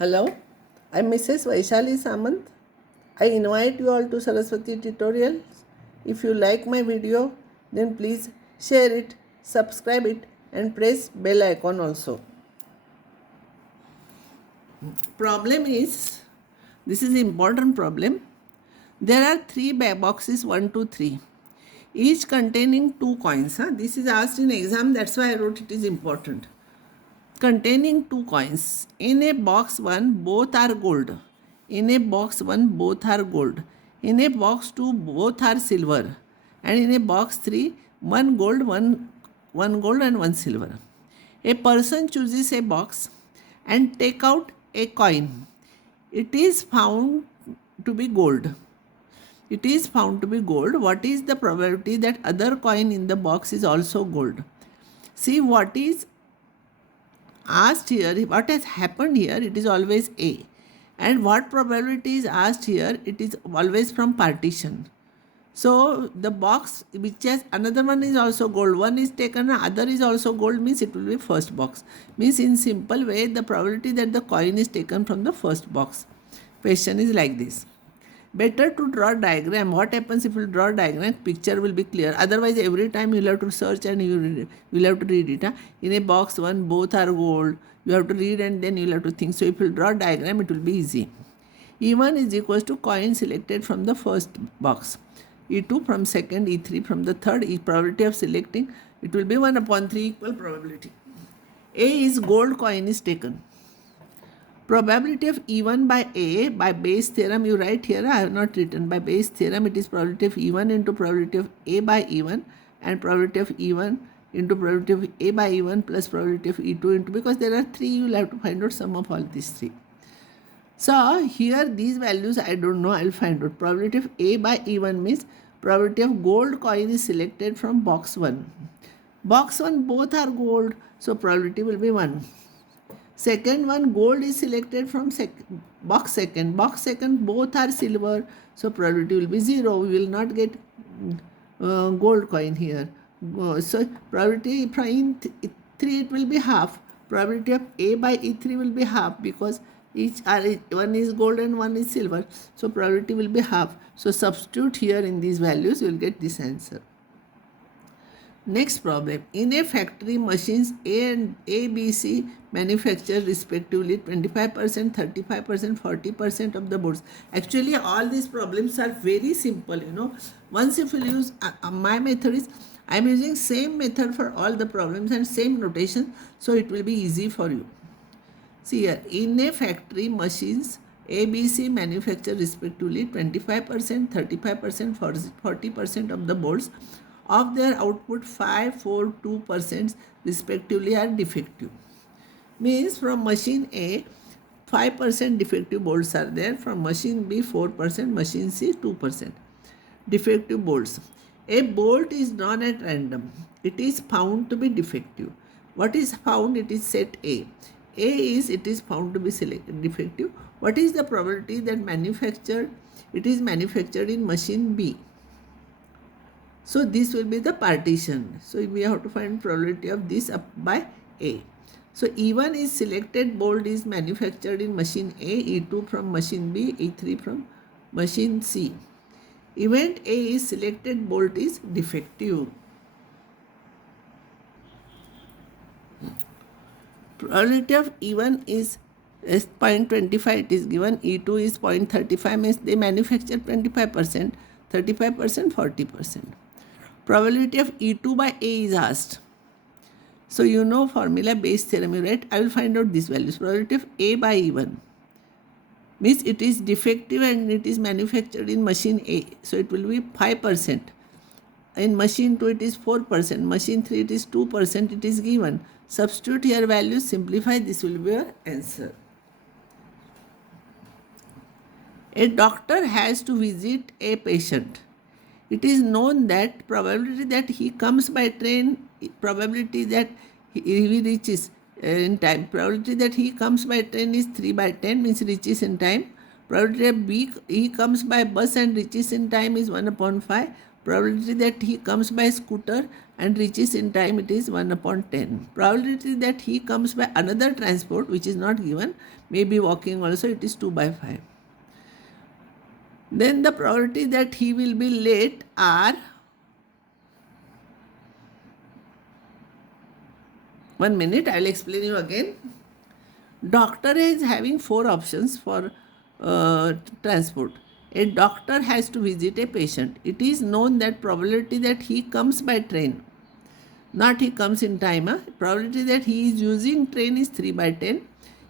Hello, I'm Mrs. Vaishali Samant. I invite you all to Saraswati Tutorials. If you like my video, then please share it, subscribe it, and press bell icon also. Problem is, this is important problem. There are three boxes 1, 2, 3, each containing 2 coins. This is asked in exam, that's why I wrote it is important. Containing 2 coins. In a box 1, both are gold. In a box 1, both are gold. In a box 2, both are silver. And in a box 3, one gold, one gold and one silver. A person chooses a box and take out a coin. It is found to be gold. It is found to be gold. What is the probability that other coin in the box is also gold? See what is asked here, what has happened here, it is always A. And what probability is asked here, it is always from partition. So the box which has another one is also gold, one is taken, other is also gold, means it will be first box. Means in simple way, the probability that the coin is taken from the first box. Question is like this. Better to draw diagram. What happens if you draw diagram? Picture will be clear. Otherwise, every time you will have to search and you will have to read it. In a box 1, both are gold. You have to read and then you will have to think. So if you draw diagram, it will be easy. E1 is equals to coin selected from the first box. E2 from second, E3 from the third. Probability of selecting, it will be 1 upon 3 equal probability. A is gold coin is taken. Probability of E1 by A by Bayes theorem, you write here, I have not written. By Bayes theorem, it is probability of E1 into probability of A by E1 and probability of E1 into probability of A by E1 plus probability of E2 into, because there are 3, you will have to find out sum of all these 3. So here these values I don't know, I will find out. Probability of A by E1 means probability of gold coin is selected from box 1. Box 1 both are gold, so probability will be 1. Second one, gold is selected from box second. Box second, both are silver. So probability will be 0. We will not get gold coin here. So probability in 3 it will be half. Probability of A by E3 will be half because one is gold and one is silver. So probability will be half. So substitute here in these values, you will get this answer. Next problem. In a factory, machines A and A, B, C manufacture respectively 25%, 35%, 40% of the boards. Actually, all these problems are very simple, Once if you use, my method is, I am using same method for all the problems and same notation, so it will be easy for you. See here, in a factory, machines A, B, C manufacture respectively 25%, 35%, 40% of the boards. Of their output, 5, 4, 2% respectively are defective. Means from machine A, 5% defective bolts are there. From machine B, 4%, machine C, 2%. Defective bolts. A bolt is drawn at random. It is found to be defective. What is found? It is set A. A is, it is found to be defective. What is the probability that it is manufactured in machine B? So this will be the partition. So we have to find probability of this up by A. So E1 is selected bolt is manufactured in machine A, E2 from machine B, E3 from machine C. Event A is selected bolt is defective. Probability of E1 is 0.25, it is given. E2 is 0.35, means they manufacture 25%, 35%, 40%. Probability of E2 by A is asked. So you know formula Bayes theorem, you write. I will find out these values. Probability of A by E1 means it is defective and it is manufactured in machine A. So it will be 5%. In machine 2 it is 4%. Machine 3 it is 2%. It is given. Substitute here values, simplify. This will be your answer. A doctor has to visit a patient. It is known that probability that he comes by train, probability that he reaches in time. Probability that he comes by train is 3 by 10, means reaches in time. Probability that he comes by bus and reaches in time is 1 upon 5. Probability that he comes by scooter and reaches in time, it is 1 upon 10. Probability that he comes by another transport which is not given, maybe walking also, it is 2 by 5. Then the probability that he will be late are, one minute, I will explain you again. Doctor is having 4 options for transport. A doctor has to visit a patient. It is known that probability that he comes by train, not he comes in time. Probability that he is using train is 3 by 10.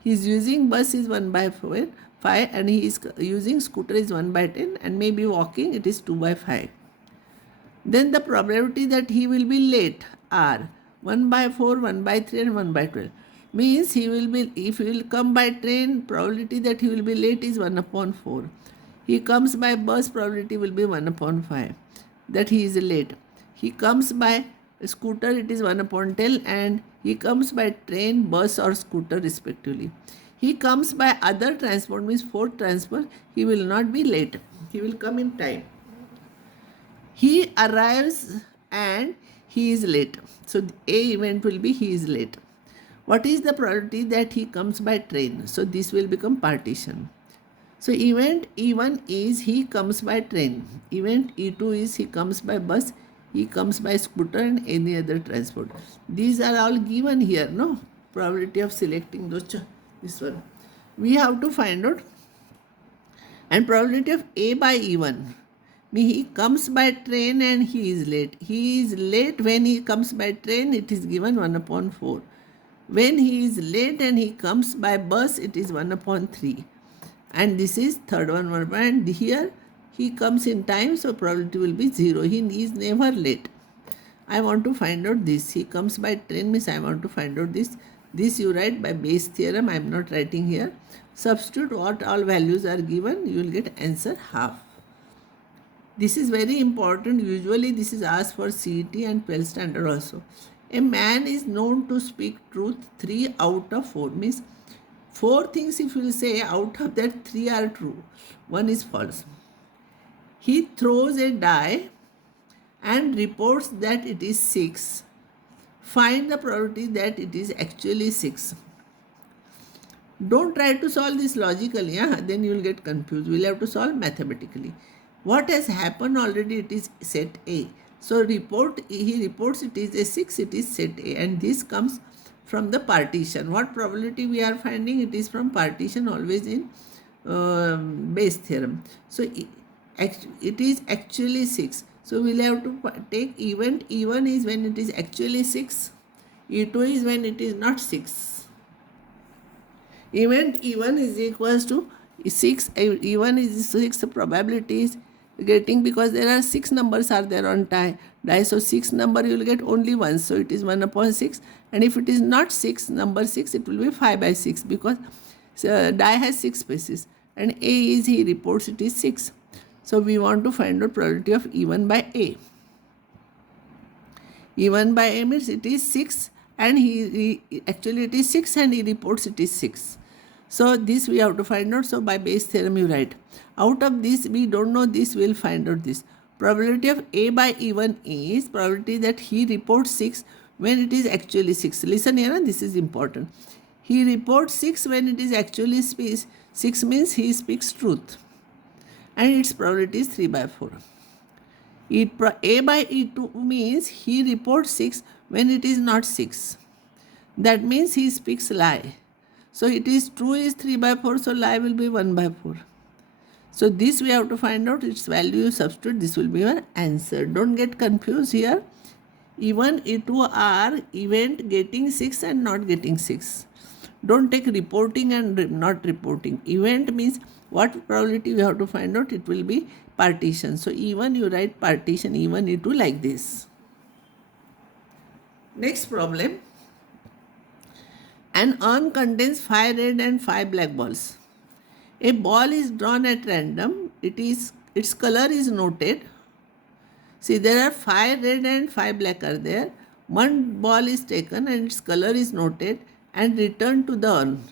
He is using bus is 1 by 5 and he is using scooter is 1 by 10 and maybe walking it is 2 by 5. Then the probability that he will be late are 1 by 4, 1 by 3 and 1 by 12. Means he will be, if he will come by train, probability that he will be late is 1 upon 4. He comes by bus, probability will be 1 upon 5 that he is late. He comes by scooter, it is 1 upon 10 and he comes by train, bus or scooter respectively. He comes by other transport, means 4 transport, he will not be late. He will come in time. He arrives and he is late. So A event will be he is late. What is the probability that he comes by train? So this will become partition. So event E1 is he comes by train. Event E2 is he comes by bus, he comes by scooter and any other transport. These are all given here, no? Probability of selecting those, this one. We have to find out. And probability of A by E1. He comes by train and he is late. He is late when he comes by train, it is given 1 upon 4. When he is late and he comes by bus, it is 1 upon 3. And this is third one. And here he comes in time, so probability will be 0. He is never late. I want to find out this. He comes by train means I want to find out this. This you write by Bayes theorem. I am not writing here. Substitute what all values are given. You will get answer half. This is very important. Usually this is asked for CET and 12th standard also. A man is known to speak truth 3 out of 4. Means 4 things if you will say, out of that 3 are true. 1 is false. He throws a die and reports that it is 6. Find the probability that it is actually 6. Don't try to solve this logically, then you will get confused. We will have to solve mathematically. What has happened already, it is set A. So he reports it is a 6, it is set A, and this comes from the partition. What probability we are finding? It is from partition, always in Bayes theorem. So it is actually 6. So we will have to take event E1 is when it is actually 6. E2 is when it is not 6. Event E1 is equals to 6. E1 is 6. Probability is getting, because there are 6 numbers are there on die. So 6 number you will get only once. So it is 1 upon 6. And if it is not 6, number 6, it will be 5 by 6 because die has 6 spaces. And A is, he reports it is 6. So we want to find out probability of E1 by A. E1 by A means it is 6 and he actually it is 6 and he reports it is 6. So this we have to find out. So by Bayes theorem you write. Out of this we don't know this, we will find out this. Probability of A by E1 is probability that he reports 6 when it is actually 6. Listen here, this is important. He reports 6 when it is actually 6 means he speaks truth. And its probability is 3 by 4. A by E2 means he reports 6 when it is not 6. That means he speaks lie. So it is true is 3 by 4, so lie will be 1 by 4. So this we have to find out its value, substitute, this will be your answer. Don't get confused here. E1, E2 are event getting 6 and not getting 6. Don't take reporting and not reporting. Event means what probability we have to find out, it will be partition. So E1 you write partition, E1, E2 like this. Next problem. An urn contains 5 red and 5 black balls. A ball is drawn at random. Its color is noted. See, there are 5 red and 5 black are there. One ball is taken and its color is noted and returned to the urn.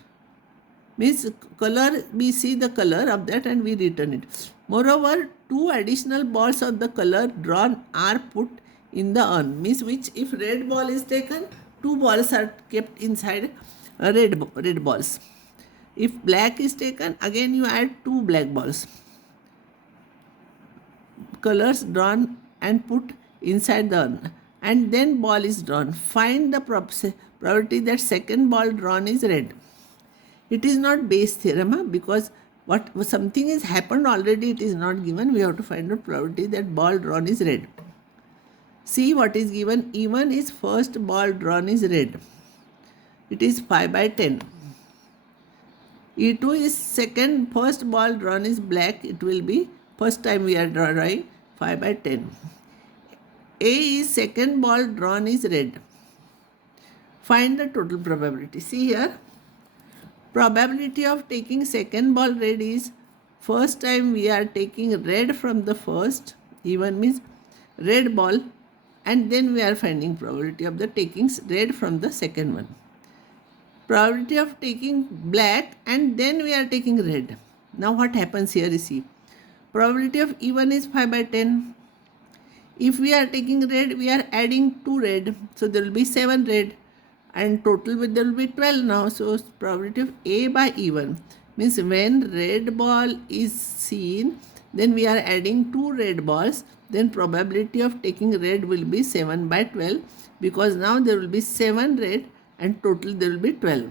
Means color, we see the color of that and we return it. Moreover, 2 additional balls of the color drawn are put in the urn. Means which, if red ball is taken, 2 balls are kept inside red balls. If black is taken, again you add 2 black balls. Colors drawn and put inside the urn, and then ball is drawn. Find the probability that second ball drawn is red. It is not base theorem, because what something is happened already, it is not given. We have to find out probability that ball drawn is red. See what is given. E1 is first ball drawn is red. It is 5/10. E2 is first ball drawn is black. It will be first time we are drawing 5/10. A is second ball drawn is red. Find the total probability. See here. Probability of taking second ball red is first time we are taking red from the first, even means red ball, and then we are finding probability of the taking red from the second one. Probability of taking black and then we are taking red. Now what happens here is see. Probability of E1 is 5/10. If we are taking red, we are adding 2 red. So there will be 7 red. And total there will be 12 now. So probability of A by E1 means when red ball is seen, then we are adding 2 red balls. Then probability of taking red will be 7/12, because now there will be 7 red and total there will be 12.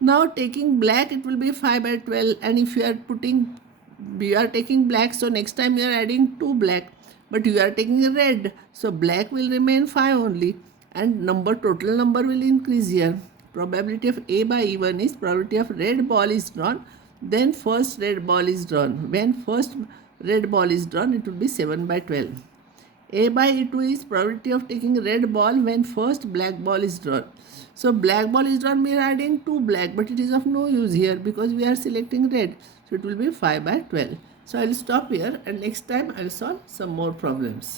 Now taking black, it will be 5/12, and if you are taking black, so next time you are adding 2 black, but you are taking red, so black will remain 5 only, and total number will increase here. Probability of A by E1 is probability of red ball is drawn, then first red ball is drawn. When first red ball is drawn, it will be 7/12. A by E2 is probability of taking red ball when first black ball is drawn. So black ball is drawn, we are adding 2 black, but it is of no use here because we are selecting red. So it will be 5/12. So I will stop here, and next time I will solve some more problems.